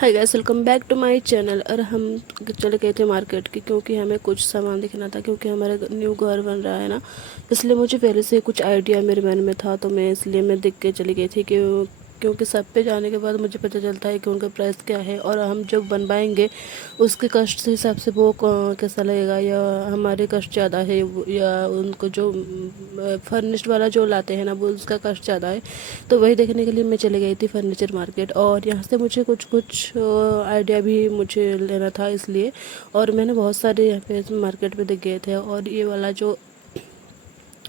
Hi guys, welcome back to my channel. और हम चले गए थे मार्केट की, क्योंकि हमें कुछ सामान दिखना था, क्योंकि हमारा न्यू घर बन रहा है ना। इसलिए मुझे पहले से कुछ आइडिया मेरे मन में था, तो मैं देख के चली गई थी कि क्योंकि सब पे जाने के बाद मुझे पता चलता है कि उनका प्राइस क्या है, और हम जब बनवाएंगे उसके कष्ट के हिसाब से वो कैसा लगेगा, या हमारे कष्ट ज़्यादा है, या उनको जो फर्निश्ड वाला जो लाते हैं ना वो उसका कष्ट ज़्यादा है। तो वही देखने के लिए मैं चली गई थी फर्नीचर मार्केट, और यहाँ से मुझे कुछ कुछ आइडिया भी मुझे लेना था इसलिए। और मैंने बहुत सारे यहाँ पे मार्केट में देख गए थे, और ये वाला जो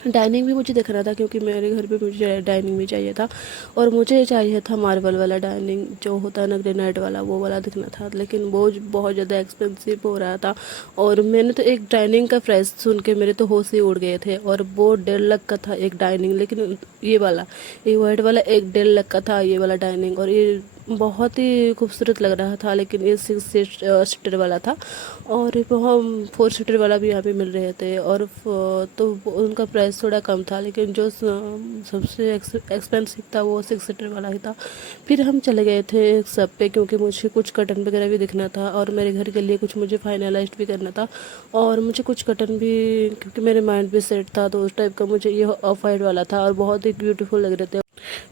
डाइनिंग भी मुझे दिख रहा था, क्योंकि मेरे घर पे मुझे डाइनिंग भी चाहिए था। और मुझे चाहिए था मार्बल वाला डाइनिंग जो होता है ना, ग्रेनाइट वाला, वो वाला दिखना था, लेकिन वो बहुत ज़्यादा एक्सपेंसिव हो रहा था। और मैंने तो एक डाइनिंग का प्राइस सुन के मेरे तो होश ही उड़ गए थे, और वो 1.5 लाख का था एक डाइनिंग। लेकिन ये वाइट वाला एक 1.5 लाख का था ये वाला डाइनिंग, और ये बहुत ही खूबसूरत लग रहा था। लेकिन ये 6 सीटर वाला था, और बहुत 4 सीटर वाला भी यहाँ पे मिल रहे थे। और तो उनका प्राइस थोड़ा कम था, लेकिन जो सबसे एक्सपेंसिव था वो 6 सीटर वाला ही था। फिर हम चले गए थे सब पे, क्योंकि मुझे कुछ कर्टन वगैरह भी दिखना था, और मेरे घर के लिए कुछ मुझे फाइनलाइज भी करना था। और मुझे कुछ कर्टन भी, क्योंकि मेरे माइंड भी सेट था, तो उस टाइप का मुझे ये ऑफ वाइट वाला था, और बहुत ही ब्यूटीफुल लग रहे थे।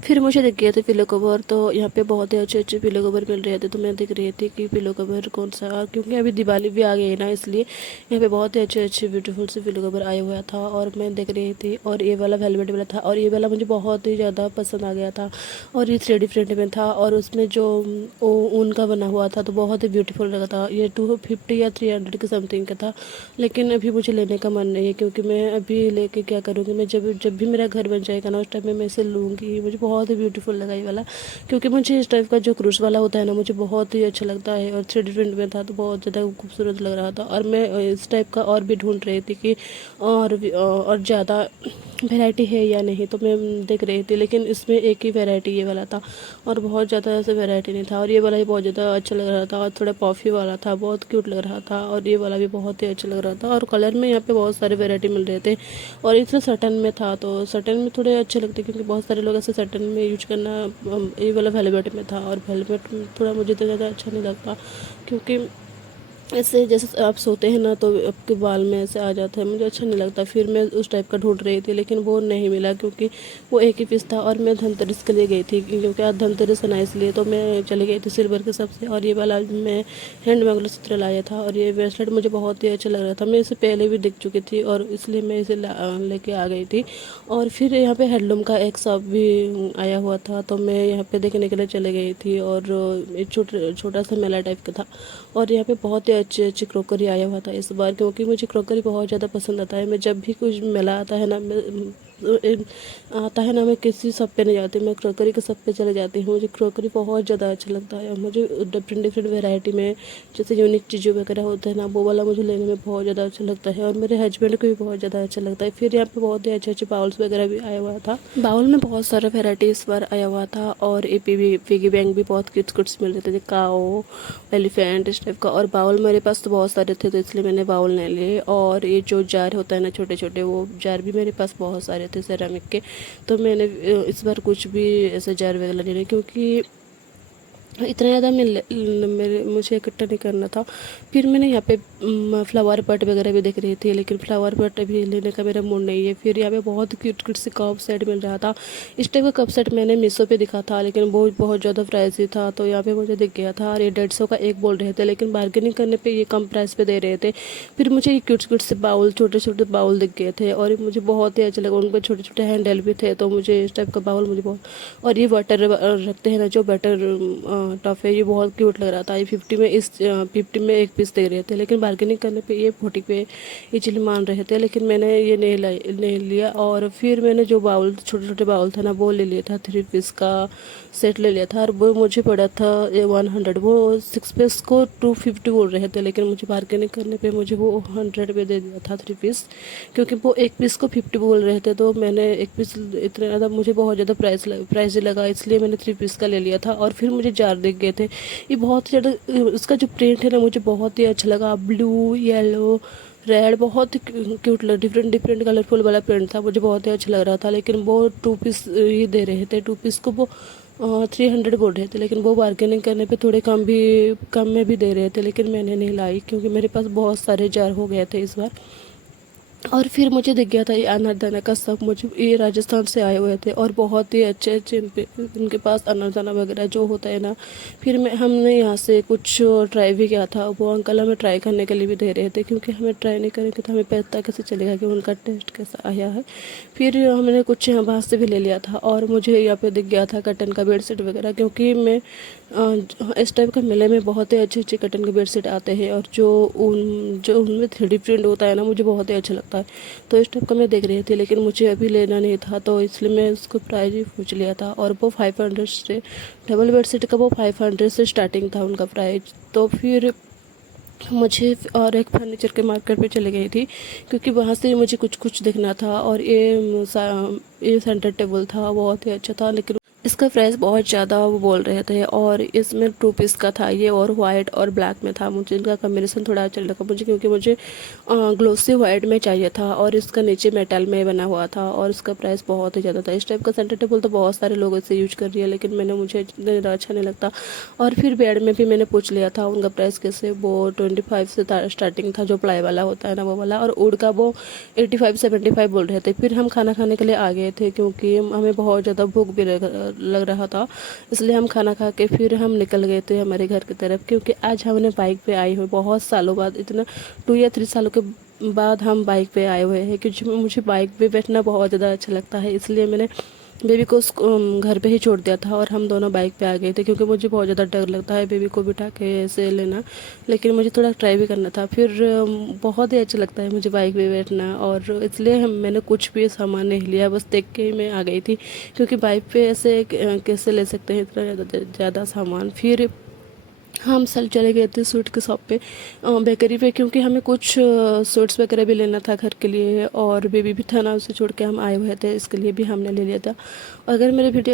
फिर मुझे दिख गए थे पिलो कवर, तो यहाँ पे बहुत ही अच्छे अच्छे पिलो कवर मिल रहे थे। तो मैं देख रही थी कि पिलो कवर कौन सा, क्योंकि अभी दिवाली भी आ गई है ना, इसलिए यहाँ पे बहुत ही अच्छे अच्छे ब्यूटीफुल से पिलो कवर आया हुआ था, और मैं देख रही थी। और ये वाला वेलवेट वाला था, और ये वाला मुझे बहुत ही ज़्यादा पसंद आ गया था। और ये 3D प्रिंट में था, और उसमें जो ऊन का बना हुआ था, तो बहुत ही ब्यूटीफुल लगा था। ये 250 या 300 के समथिंग का था। लेकिन अभी मुझे लेने का मन नहीं है, क्योंकि मैं अभी लेके क्या करूँगी, मैं जब जब भी मेरा घर बन जाएगा ना, उस टाइम में मैं इसे लूँगी। मुझे बहुत ही ब्यूटीफुल लगा ये वाला, क्योंकि मुझे इस टाइप का जो क्रूस वाला होता है ना, मुझे बहुत ही अच्छा लगता है। और 3D प्रिंट में था, तो बहुत ज़्यादा खूबसूरत लग रहा था। और मैं इस टाइप का और भी ढूंढ रही थी कि और ज़्यादा वैरायटी है या नहीं, तो मैं देख रही थी। लेकिन इसमें एक ही वैरायटी ये वाला था, और बहुत ज़्यादा ऐसे वैरायटी नहीं था। और ये वाला ही बहुत ज़्यादा अच्छा लग रहा था, और थोड़ा पॉफी वाला था, बहुत क्यूट लग रहा था। और ये वाला भी बहुत ही अच्छा लग रहा था, और कलर में यहाँ पे बहुत सारे वैरायटी मिल रहे थे। और इसमें सटन में था, तो सटन में थोड़े अच्छे लगते, क्योंकि बहुत सारे लोग ऐसे सटन में यूज करना। ये वाला वेलवेट में था, और वेलवेट थोड़ा मुझे तो ज़्यादा अच्छा नहीं लगता, क्योंकि ऐसे जैसे आप सोते हैं ना, तो आपके बाल में ऐसे आ जाता है, मुझे अच्छा नहीं लगता। फिर मैं उस टाइप का ढूंढ रही थी, लेकिन वो नहीं मिला, क्योंकि वो एक ही पीस था। और मैं धनतेरस के लिए गई थी, क्योंकि आज धनतेरस है ना, इसलिए तो मैं चली गई थी सिल्वर के सबसे। और ये वाला मैं हैंड मंगलसूत्र लाया था, और ये ब्रेसलेट मुझे बहुत ही अच्छा लग रहा था। मैं इसे पहले भी देख चुकी थी, और इसलिए मैं इसे लेके आ गई थी। और फिर यहाँ पे हैंडलूम का एक शॉप भी आया हुआ था, तो मैं यहाँ पे देखने के लिए चले गई थी। और एक छोटा सा मेला टाइप का था, और यहाँ पे बहुत ही अच्छे अच्छे क्रॉकरी आया हुआ था इस बार, क्योंकि मुझे क्रॉकरी बहुत ज़्यादा पसंद आता है। मैं जब भी कुछ मेला आता है ना, मैं किसी शॉप पे नहीं जाती, मैं क्रॉकरी के शॉप पे चले जाती हूँ। मुझे क्रॉकरी बहुत ज़्यादा अच्छा लगता है, और मुझे डिफरेंट डिफरेंट वैरायटी में जैसे यूनिक चीज़ें वगैरह होते हैं ना, वो वाला मुझे लेने में बहुत ज़्यादा अच्छा लगता है। और मेरे हस्बैंड को भी बहुत ज़्यादा अच्छा लगता है। फिर यहाँ पे बहुत ही अच्छे अच्छे बाउल्स वगैरह भी आया हुआ था। बाउल में बहुत सारा वेराइटी इस बार आया हुआ था, और ए पिगी बैंक भी बहुत कुछ कुछ मिल रहे थे, काओ, एलिफेंट इस टाइप का। और बाउल मेरे पास तो बहुत सारे थे, तो इसलिए मैंने बाउल नहीं लिए। और ये जो जार होता है ना छोटे छोटे, वो जार भी मेरे पास बहुत सारे थे सेरामिक के। तो मैंने इस बार कुछ भी ऐसे जार वगैरह नहीं लिए, क्योंकि इतना ज़्यादा मेरे मुझे इकट्ठा नहीं करना था। फिर मैंने यहाँ पे फ्लावर पॉट वगैरह भी देख रही थी, लेकिन फ्लावर पॉट अभी लेने का मेरा मूड नहीं है। फिर यहाँ पे बहुत क्यूट क्यूट से कप सेट मिल रहा था। इस टाइप का कप सेट मैंने मीशो पे दिखा था, लेकिन वो बहुत ज़्यादा प्राइस ही था, तो यहाँ पे मुझे दिख गया था। और ये 150 का एक बोल रहे थे, लेकिन बार्गेनिंग करने पर ये कम प्राइस पे दे रहे थे। फिर मुझे ये क्यूट क्यूट से बाउल, छोटे छोटे बाउल दिख गए थे, और ये मुझे बहुत ही अच्छे लगे। उनके छोटे छोटे हैंडल भी थे, तो मुझे इस टाइप का बाउल मुझे बहुत। और ये वाटर रखते हैं ना, जो बटर टफ है, ये बहुत क्यूट लग रहा था। ये 50 में एक पीस दे रहे थे, लेकिन बार्गेनिंग करने पे ये 40 पे इजीली मान रहे थे, लेकिन मैंने ये नहीं लिया। और फिर मैंने जो बाउल, छोटे छोटे बाउल था ना, वो ले लिया था। 3 पीस का सेट ले लिया था, और वो मुझे पड़ा था 100। वो 6 पीस को 250 बोल रहे थे, लेकिन मुझे बार्गेनिंग करने पे मुझे वो 100 पे दे दिया था 3 पीस, क्योंकि वो एक पीस को 50 बोल रहे थे। तो मैंने एक पीस, इतना ज़्यादा मुझे बहुत ज़्यादा प्राइस लगा, इसलिए मैंने 3 पीस का ले लिया था। और फिर मुझे जार दिख गए थे। ये बहुत ही ज़्यादा, उसका जो प्रिंट है ना, मुझे बहुत ही अच्छा लगा। ब्लू, येलो, रेड, बहुत ही क्यूट लग, डिफरेंट डिफरेंट कलरफुल वाला प्रिंट था, मुझे बहुत ही अच्छा लग रहा था। लेकिन वो 2 पीस ही दे रहे थे, 2 पीस को वो 300 बोल रहे थे, लेकिन वो बार्गेनिंग करने पे थोड़े कम में भी दे रहे थे, लेकिन मैंने नहीं लाई क्योंकि मेरे पास बहुत सारे जार हो गए थे इस बार। और फिर मुझे दिख गया था ये अनारदाना का सब, मुझे ये राजस्थान से आए हुए थे और बहुत ही अच्छे अच्छे इनके पास अनारदाना वगैरह जो होता है ना। फिर हमने यहाँ से कुछ ट्राई भी किया था, वो अंकल हमें ट्राई करने के लिए भी दे रहे थे, क्योंकि हमें ट्राई नहीं करेंगे तो हमें पता कैसे चलेगा कि उनका टेस्ट कैसा आया है। फिर हमने कुछ यहाँ वहाँ से भी ले लिया था, और मुझे यहाँ पे दिख गया था कटन का बेडशीट वगैरह, क्योंकि मैं इस टाइप का मेले में बहुत ही अच्छे अच्छे कटन के बेडशीट आते हैं, और जो उनमें 3D प्रिंट होता है ना, मुझे बहुत ही अच्छा लगता है। तो इस टाइप का मैं देख रही थी, लेकिन मुझे अभी लेना नहीं था, तो इसलिए मैं उसको प्राइस ही पूछ लिया था। और वो 500 से, डबल बेडशीट का वो 500 से स्टार्टिंग था उनका प्राइस। तो फिर मुझे और एक फर्नीचर के मार्केट पे चली गई थी, क्योंकि वहाँ से मुझे कुछ कुछ देखना था। और ये सेंटर टेबल था, बहुत ही अच्छा था, लेकिन इसका प्राइस बहुत ज़्यादा वो बोल रहे थे। और इसमें 2 पीस का था ये, और वाइट और ब्लैक में था। मुझे इनका कॉम्बिनेशन थोड़ा अच्छा लगा मुझे, क्योंकि मुझे ग्लोसी वाइट में चाहिए था, और इसका नीचे मेटल में बना हुआ था, और इसका प्राइस बहुत ही ज़्यादा था। इस टाइप का सेंटर टेबल तो बहुत सारे लोग इसे यूज कर रही है, लेकिन मुझे ज़्यादा अच्छा नहीं लगता। और फिर बेड में भी मैंने पूछ लिया था उनका प्राइस कैसे, वो 25 से स्टार्टिंग था, जो प्लाई वाला होता है ना वो वाला, और वुड का वो 85-75 बोल रहे थे। फिर हम खाना खाने के लिए आ गए थे, क्योंकि हमें बहुत ज़्यादा भूख भी लग रहा था, इसलिए हम खाना खा के फिर हम निकल गए थे हमारे घर की तरफ। क्योंकि आज हमने बाइक पे आई हुई, बहुत सालों बाद, इतना 2 या 3 सालों के बाद हम बाइक पे आए हुए हैं, क्योंकि मुझे बाइक पे बैठना बहुत ज़्यादा अच्छा लगता है। इसलिए मैंने बेबी को घर पे ही छोड़ दिया था, और हम दोनों बाइक पे आ गए थे, क्योंकि मुझे बहुत ज़्यादा डर लगता है बेबी को बिठा के ऐसे लेना, लेकिन मुझे थोड़ा ट्राई भी करना था। फिर बहुत ही अच्छा लगता है मुझे बाइक पे बैठना, और इसलिए मैंने कुछ भी सामान नहीं लिया, बस देख के ही मैं आ गई थी, क्योंकि बाइक पे ऐसे कैसे ले सकते हैं इतना ज़्यादा सामान। फिर हम चले गए थे स्वीट की शॉप पे, बेकरी पे, क्योंकि हमें कुछ स्वीट्स वगैरह भी लेना था घर के लिए, और बेबी भी था ना, उसे छोड़ के हम आए हुए थे, इसके लिए भी हमने ले लिया था। अगर मेरे वीडियो